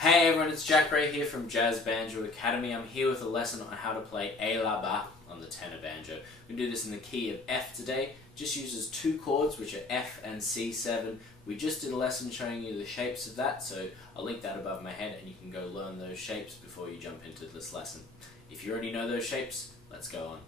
Hey everyone, it's Jack Ray here from Jazz Banjo Academy. I'm here with a lesson on how to play A La Ba on the tenor banjo. We do this in the key of F today. Just uses two chords, which are F and C7. We just did a lesson showing you the shapes of that, so I'll link that above my head and you can go learn those shapes before you jump into this lesson. If you already know those shapes, let's go on.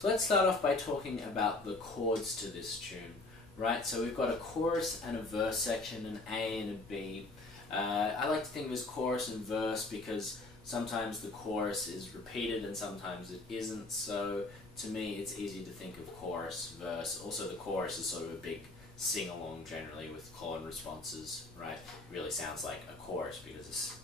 So let's start off by talking about the chords to this tune. Right, so we've got a chorus and a verse section, an A and a B. I like to think of as chorus and verse because sometimes the chorus is repeated and sometimes it isn't, so to me it's easy to think of chorus, verse. Also the chorus is sort of a big sing-along generally with call and responses, right? It really sounds like a chorus because it's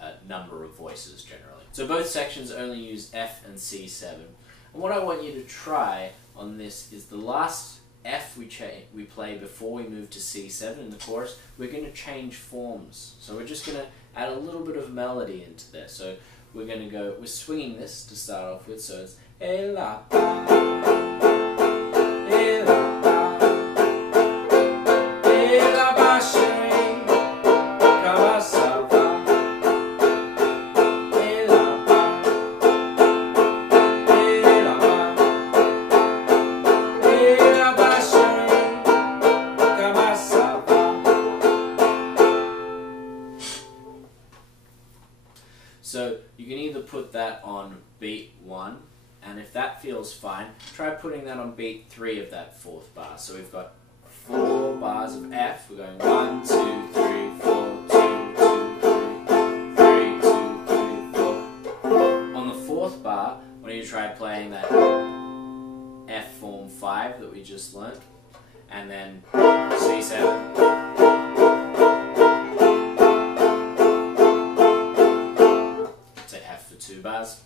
a number of voices generally. So both sections only use F and C7. And what I want you to try on this is the last F we play before we move to C7 in the chorus. We're going to change forms. So we're just going to add a little bit of melody into there. So we're going to go, we're swinging this to start off with, so it's E La Ba, E La Ba, E La Ba She, Kama Sa Va, E La Ba, E La Ba, E La Ba. So you can either put that on beat 1, and if that feels fine, try putting that on beat 3 of that 4th bar. So we've got 4 bars of F. We're going 1, 2, 3, 4, 2, 2, 3, 3, 2, 3, 4. On the 4th bar, why don't you try playing that F form 5 that we just learnt, and then C7. Bars.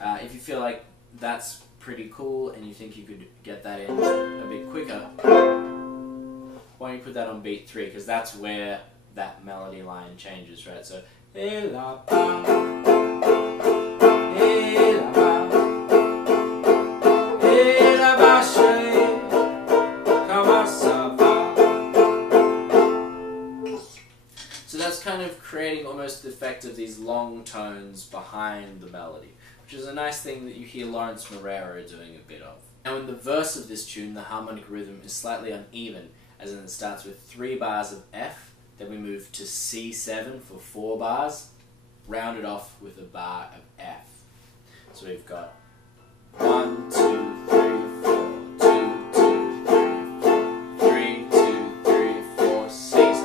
If you feel like that's pretty cool and you think you could get that in a bit quicker, why don't you put that on beat 3, because that's where that melody line changes, right? So E La Ba, E La Ba, E La Ba She, Kama Sa Va. So that's kind of creating almost the effect of these long tones behind the melody, which is a nice thing that you hear Lawrence Moreira doing a bit of. Now in the verse of this tune, the harmonic rhythm is slightly uneven, as in it starts with 3 bars of F, then we move to C7 for 4 bars, rounded off with a bar of F. So we've got 1, 2, 3, 4, 2, 2, 3, 4, 3, 2, 3, 4, C7.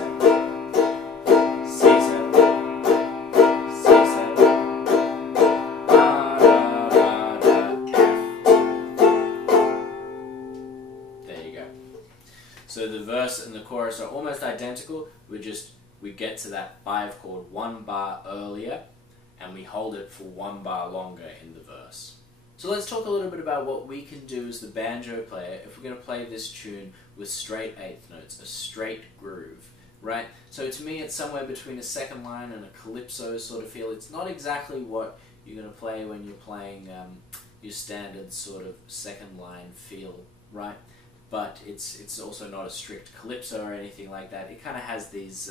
So the verse and the chorus are almost identical, we get to that 5 chord 1 bar earlier, and we hold it for 1 bar longer in the verse. So let's talk a little bit about what we can do as the banjo player if we're going to play this tune with straight 8th notes, a straight groove, right? So to me it's somewhere between a second line and a calypso sort of feel. It's not exactly what you're going to play when you're playing your standard sort of second line feel, right? But it's also not a strict calypso or anything like that. It kind of has these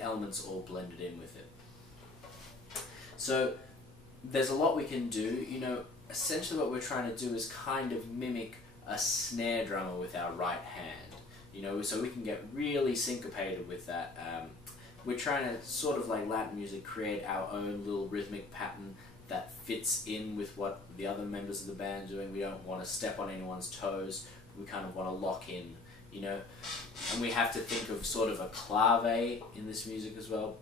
elements all blended in with it. So there's a lot we can do. You know, essentially what we're trying to do is kind of mimic a snare drummer with our right hand. You know, so we can get really syncopated with that. We're trying to, sort of like Latin music, create our own little rhythmic pattern that fits in with what the other members of the band are doing. We don't want to step on anyone's toes. We kind of want to lock in, you know, and we have to think of sort of a clave in this music as well.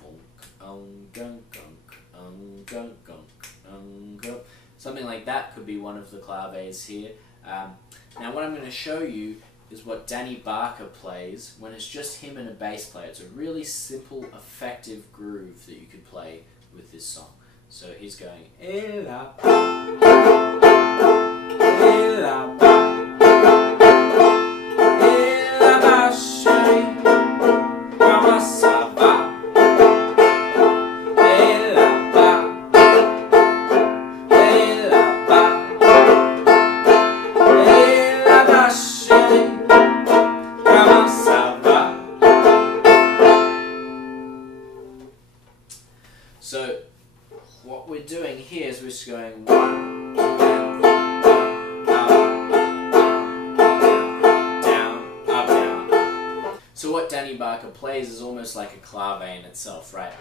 Something like that could be one of the claves here. Now what I'm going to show you is what Danny Barker plays when it's just him and a bass player. It's a really simple, effective groove that you could play with this song. So he's going E La Ba, E La Ba. So what we're doing here is we're just going 1 and up, down, up, down, up. So what Danny Barker plays is almost like a clave in itself, right?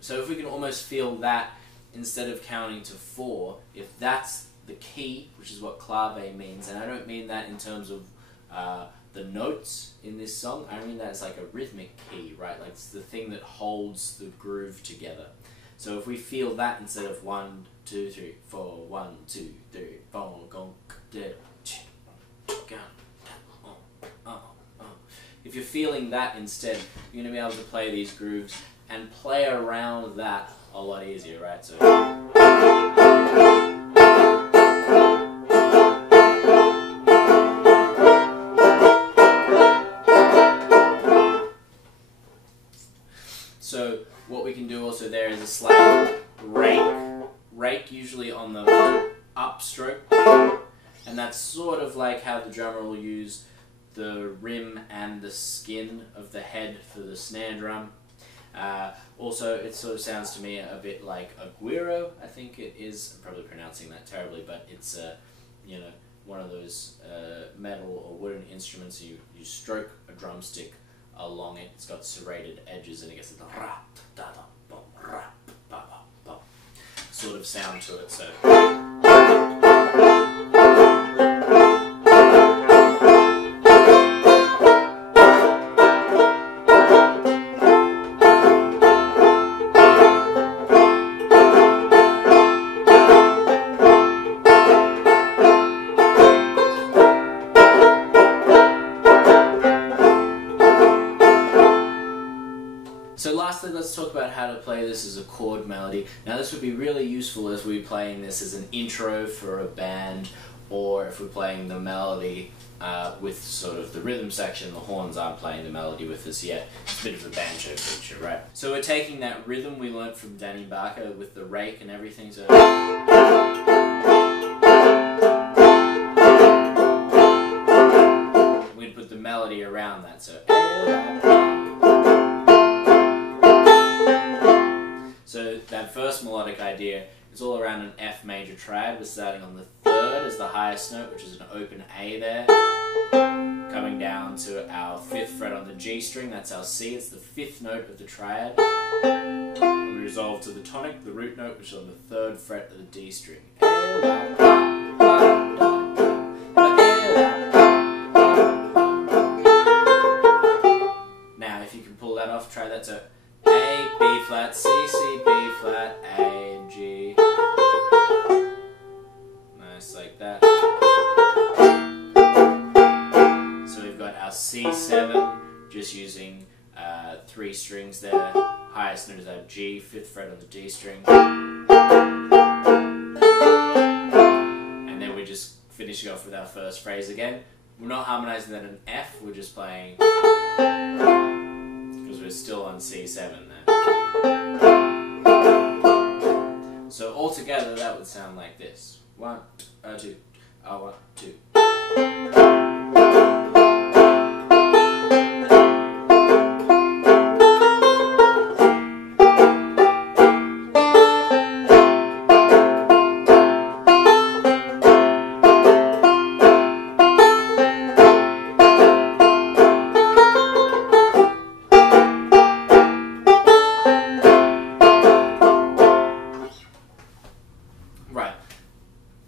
So if we can almost feel that instead of counting to 4, if that's the key, which is what clave means, and I don't mean that in terms of the notes in this song, I mean that as like a rhythmic key, right? Like it's the thing that holds the groove together. So if we feel that instead of 1, 2, 3, 4, 1, 2, 3, 4, go, if you're feeling that instead, you're going to be able to play these grooves and play around that a lot easier, right? So what we can do also there is a slight rake usually on the upstroke, and that's sort of like how the drummer will use the rim and the skin of the head for the snare drum. Also, it sort of sounds to me a bit like a guiro, I think it is. I'm probably pronouncing that terribly, but it's you know, one of those metal or wooden instruments. You stroke a drumstick along it. It's got serrated edges, and it gets a sort of sound to it. So. So lastly, let's talk about how to play this as a chord melody. Now this would be really useful as we're playing this as an intro for a band, or if we're playing the melody with sort of the rhythm section. The horns aren't playing the melody with us yet. It's a bit of a banjo feature, right? So we're taking that rhythm we learnt from Danny Barker with the rake and everything. So we'd put the melody around that. So that first melodic idea is all around an F major triad. We're starting on the 3rd as the highest note, which is an open A there, coming down to our 5th fret on the G string. That's our C. It's the 5th note of the triad. And we resolve to the tonic, the root note, which is on the 3rd fret of the D string. Now, if you can pull that off, try that. So A, B flat, C, C, B flat, A, G. Nice, like that. So we've got our C7, just using 3 strings there. Highest note is our G, 5th fret on the D string. And then we're just finishing off with our first phrase again. We're not harmonizing that in F, we're just playing, because we're still on C7 there. So altogether that would sound like this. 1, 2, 1, 2.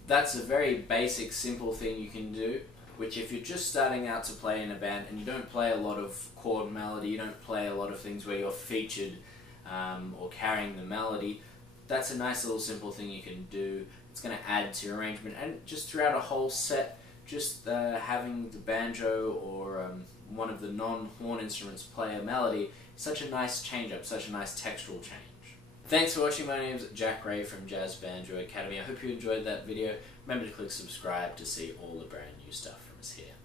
That's a very basic, simple thing you can do, which if you're just starting out to play in a band and you don't play a lot of chord melody, you don't play a lot of things where you're featured or carrying the melody, that's a nice little simple thing you can do. It's going to add to your arrangement, and just throughout a whole set, just having the banjo or one of the non-horn instruments play a melody is such a nice change-up, such a nice textural change. Thanks for watching. My name's Jack Ray from Jazz Banjo Academy. I hope you enjoyed that video. Remember to click subscribe to see all the brand new stuff from us here.